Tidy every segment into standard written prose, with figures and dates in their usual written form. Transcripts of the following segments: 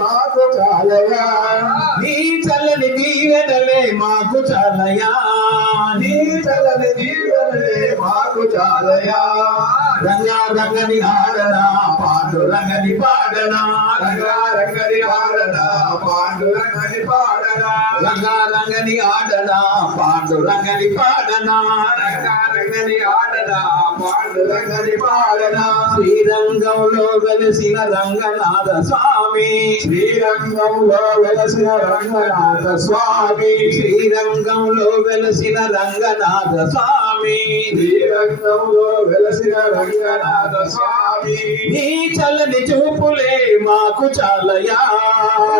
మాకు చాలయా నీ చల్లని దీవెనలే మాకు చాలయా నీ చల్లని దీవెనలే మాకు చాలయా రంగా రంగని ఆడనా పాండురంగని పాడనా రంగా రంగని ఆడనా పాండురంగని పాడనా రంగా రంగని ఆడనా పాండురంగని పాడనా రంగా రంగని ఆడనా పాండురంగని పాడనా శ్రీరంగంలో వెలసిన రంగనాథ స్వామి శ్రీరంగంలో వెలసిన రంగనాథ స్వామి శ్రీరంగంలో వెలసిన రంగనాథ స్వామి శ్రీరంగంలో వెలసిన రంగనాథ స్వామి నీ చల్లని చూపులే మాకు చాలయా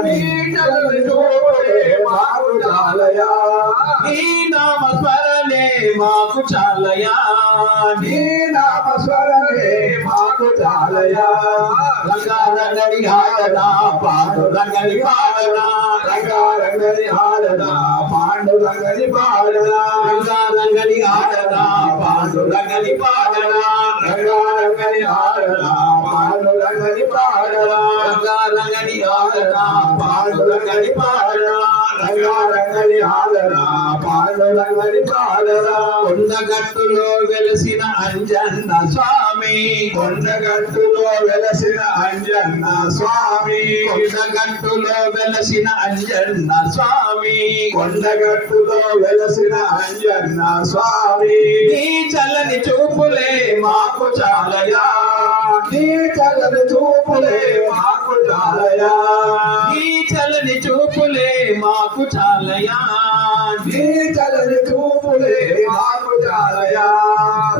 నీ చల్లని చూపులే మాకు చాలయా నీ నామ స్మరణే మాకు చాలయా నీ నామ స్మరణే మాకు చాలయా రంగా రంగని ఆడనా పాండురంగని పాడనా రంగా రంగని ఆడనా పాండురంగని పాడనా రంగా రంగని ఆడనా పాండురంగని పాడనా రంగా రంగని ఆడనా పాండురంగని పాడనా రంగా రంగని ఆడనా పాండురంగని పాడనా రంగా రంగని ఆడనా పాండురంగని పాడనా కొండగట్టులో వెలసిన అంజన్న స్వామి కొండగట్టులో వెలసిన అంజన్న స్వామి కొండగట్టులో వెలసిన అంజన్న స్వామి కొండగట్టులో వెలసిన అంజన్న స్వామి నీ చల్లని చూపులే మాకు చాలయా నీ చల్లని చూపులే మాకు చాలయా నీ చల్లని చూపులే మాకు చాలయా నీ చల్లని చూపులే మాకు చాలయా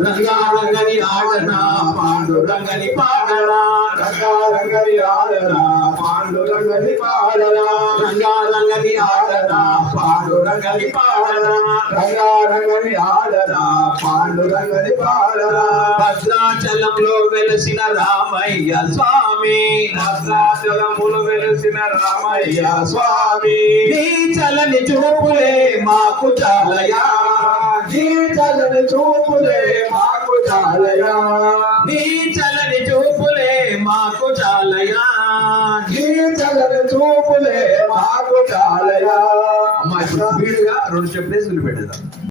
రంగా రంగని ఆడనా పాండురంగని పాడనా రంగా రంగని ఆడనా పాండురంగని పాడనా రంగా రంగని ఆడనా పాండురంగని పాడనా రంగా రంగని ఆడనా పాండురంగని పాడనా భద్రాచలంలో వెలసిన రామయ్య స్వామి భద్రాచలములో వెలసిన రామయ్య స్వామి నీ చల్లని చూపులే మాకు చాలయా నీ చల్లని చూపులే మాకు చాలయా నీ చల్లని చూపులే మాకు చాలయా నీ చల్లని చూపులే మాకు చాలయా అమ్మా ఇప్పుడు స్పీడ్గా 2 స్టెప్స్ వదిలిపెట్టేద్దాం.